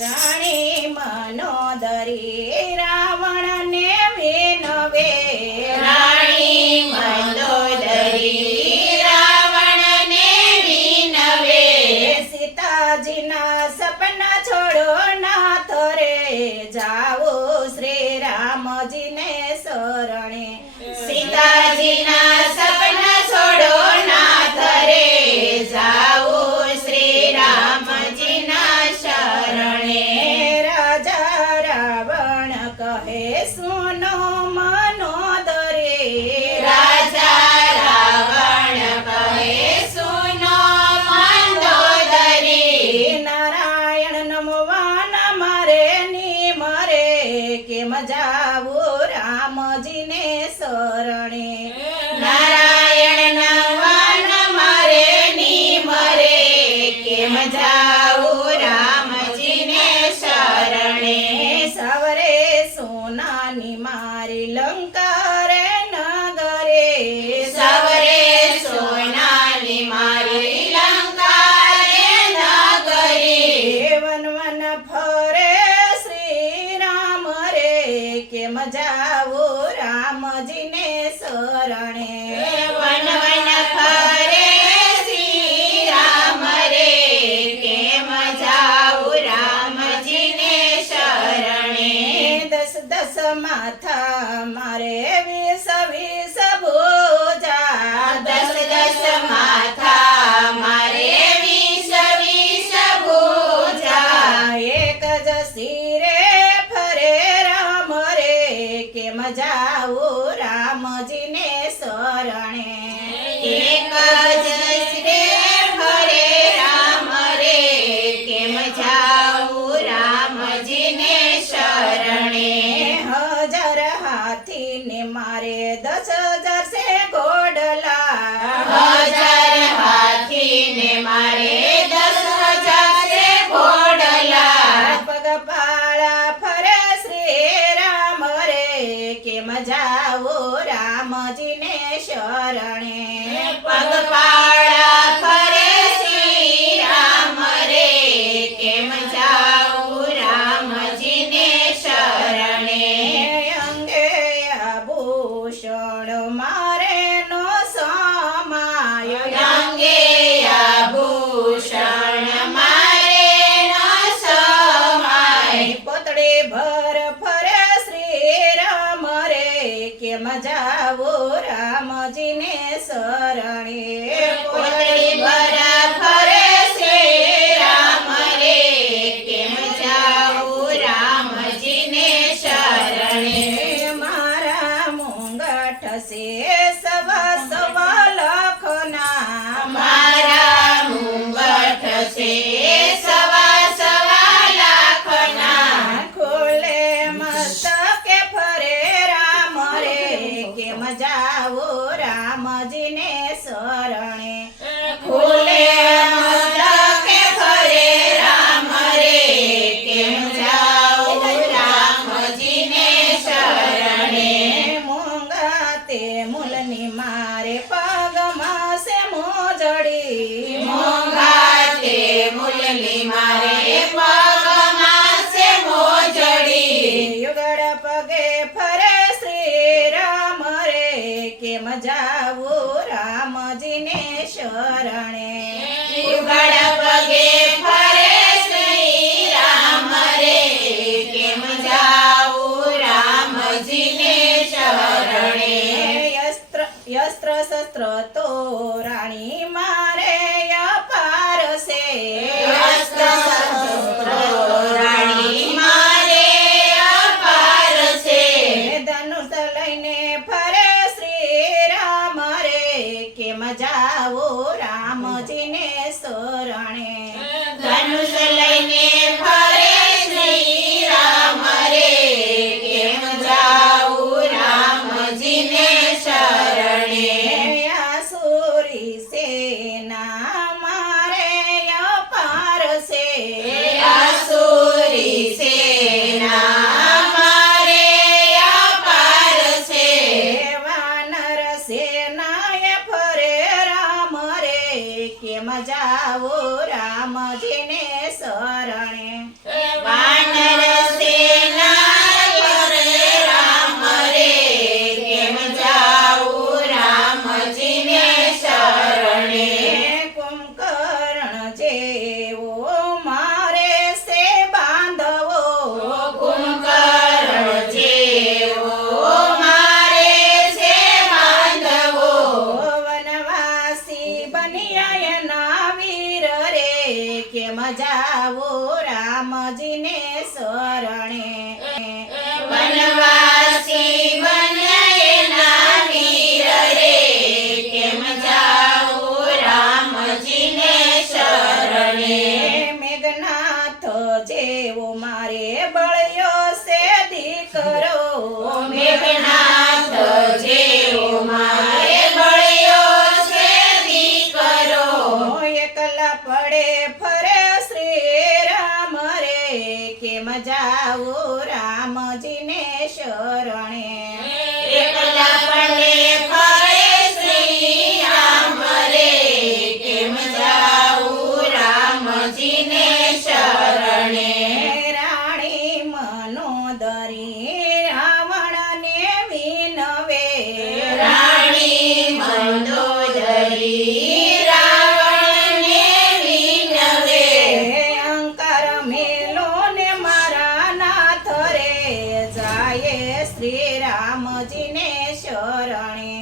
રાણી મનોદરી રાવણને વિનવે રાણી મંદોદરી રાવણને વિનવે સીતાજીના સપના છોડો નાથ રે જાઓ શ્રી રામજીને શરણે સીતાજીના સપના છોડો નાથ રે જાઓ શ્રી રામજીના શરણે રાજા રાવણ કહે સુનો મનોદરી રાજા રાવણ કહે સુનો મંદોદરી નારાયણ નમવાના મારે ની મરે કેમ જાવું રામજીને શરણે નારાયણ નવન મારે ની મરે કેમ જાઉં રામજીને શરણે સવરે સોનાની મારી લંકા રે નગરે સવરે સોનાની મારી લંકા રે નગરી વન વન ફરે શ્રી રામ રે કેમ જાવું રામજીને શરણે વન વન ફરે શ્રી રામ રે કેમ જાઉં રામજીને શરણે દસ દસ માથા મારે વીસ વીસ ભુજા દસ દસ માથા મારે વીસ વીસ ભુજા એક જ શિરે ફરે રામ રે કેમ જાવું રામજીને શરણે એક જ શ્રે ફરે રામ રે કેમ જાઉં રામજીને શરણે હજાર હાથીને મારે 10,000 છે ઘોડલા હજાર હાથીને મારે 10,000 છે ઘોડલા પગપાળા ફરે શ્રી રામ રે કેમ જાવું રામજીને શરણે પગપાળા ફરે શ્રી રામ રે કેમ જાઉં રામજીને શરણે અંગે આભૂષણ મારે નો સમાય અંગે આભૂષણ મારે ન સમાય પોતળી ભર ફરે શ્રી રામ રે કેમ જાવું રામજીને શરણે પોતળી ભરા ફરે શ્રી રામ રે કેમ જાઉં રામજીને શરણે મારા મુંગઠ છે સવા સવા લખના મારા મુંગઠ છે સવા સવા લાખના ખોલે મસ્તકે ફરે રામ રે કેમ જાવું રામજીને શરણે ખુલે મસ્તકે ફરે રામ રે કેમ જાઉં રામજીને શરણે મોંઘા તે મૂલની મારે પગમાં છે મોજડી મોંઘા તે મૂલની મારે પગમાં છે મોજડી યુગળ પગે ફરે શ્રી રામ રે કેમ જાવું રામજીને શરણે યુગળ પગે ફરે શ્રી રામ રે કેમ જાઉં રામજીને શરણે યસ્ત્ર શસ્ત્ર તો રાણી મારે અપાર છે અસ્ત્ર શસ્ત્રો રાણી મારે અપાર છે ધનુષ લઈને ફરે શ્રી રામ રે કેમ જાવું રામજીને શરણે ધનુષ લઈને ફરે શ્રી રામ રે કેમ જાઉં રામજીને શરણે આસુરી સેના મારે અપાર છે આસુરી સેના મારે અપાર છે વાનર સેનાએ ફરે રામ રે કેમ જા રામજીને શરણે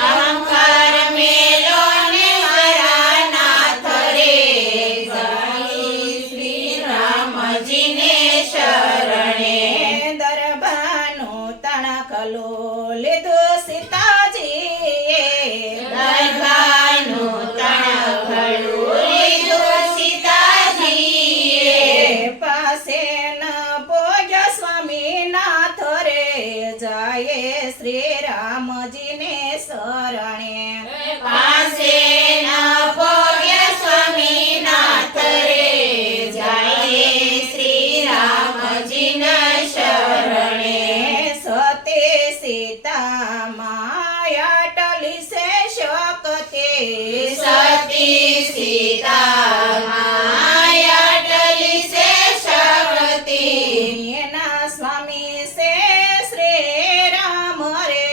અહંકાર મેલો ને મારા નાથ રે જાય શ્રી રામજીને શરણે દરબારનું તણખલો લીધું સીતાજીએ દરબારનું તણખલું લીધું સીતાજીએ પાસે ન પોગ્યા સ્વામીનાથ રે જાય શ્રી રામજીને શરણે પાસે ન ભોગ્ય સ્વામીનાથ રે જાય શ્રી રામજીના શરણે સતી સીતા માયા ટલી સે શકતે સતી સીતા માયા ટલી સે શક્તિ એના સ્વામી સે શ્રી રામ રે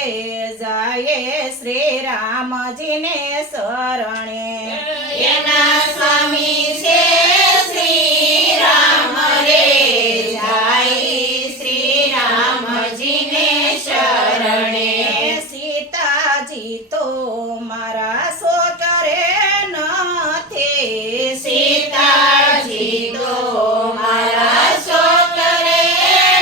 જાય શ્રી રામજીને શરણે એના સ્વામી છે શ્રી રામ રે જાય શ્રી રામજીને શરણે સીતાજી તો મારા સોકરે નથી સીતાજી તો મારા છોકરે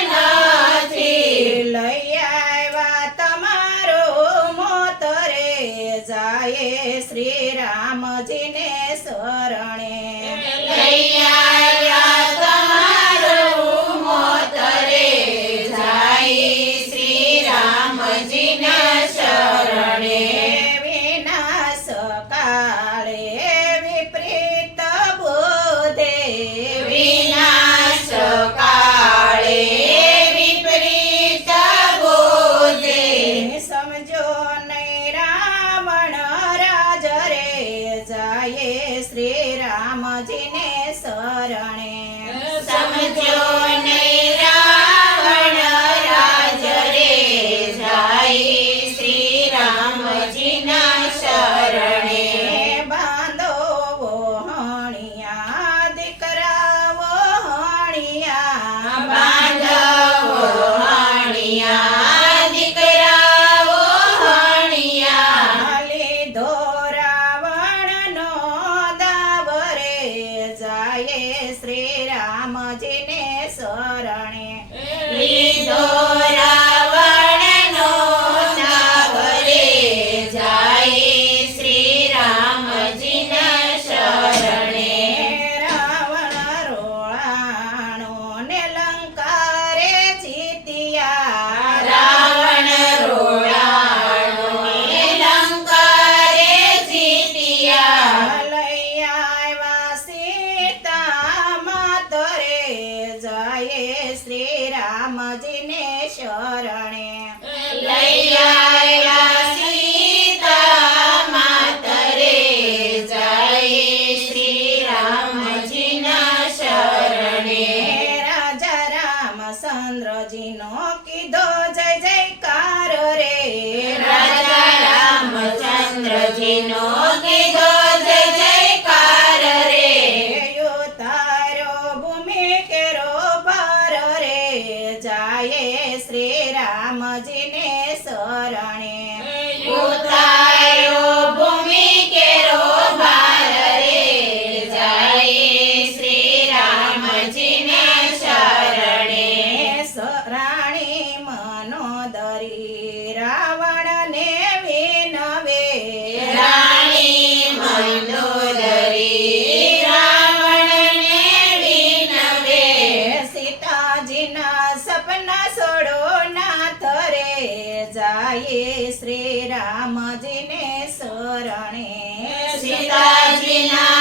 નથી લઈ આવ્યા તમારો મોત રે જાય શ્રી રામજીને શરણે લઈ આવ્યા તમારું મોત રે જાય શ્રી રામજીના શરણે વિનાશ કાળે વિપરીત બુદ્ધે વિનાશ કાળે વિપરીત બોધે સમજો નહીં રાવણ રાજ રે જાય શ્રી રામજીને શરણે સમજો નહીં રાવણ રાજ રે જાય શ્રી રામજીના શરણે બાંધો વહોણિયા દીકરાઓ હણિયા બાંધવો હણિયા દીકરાઓ હણિયા લીધો રાવણનો દાવ રે જાય શ્રી રામજીને શરણે લીધો રાવણનો દાવ રે જાય શ્રી રામજીના શરણે રાવણ રોળાણો ને લંકારે જીત્યા રાવણ રોડાણો એ લંકારે જીત્યા લઈ આવ્યા સીતા માત રે જાય શ્રી રામજીને શરણે લઈ આવ્યા સીતા માત રે જાય શ્રી રામજીના શરણે રાજા રામચંદ્રજીનો કીધો જય જયકાર રે રાજા રામચંદ્રજીનો કીધો જય જયકાર રે તારો ભૂમિ કેરો ભાર રે જાય શ્રી રામજીને શરણે ઉતાર્યો ભૂમિ કેરો ભાર રે જાય શ્રી રામજીના શરણે રાણી મનોદરી રાવણને વિનવે રાણી મંદોદરી રાવણને વિનવે સીતાજીના સપના છોડો નાથ રે જાય શ્રી રામજીને શરણે સીતાજીના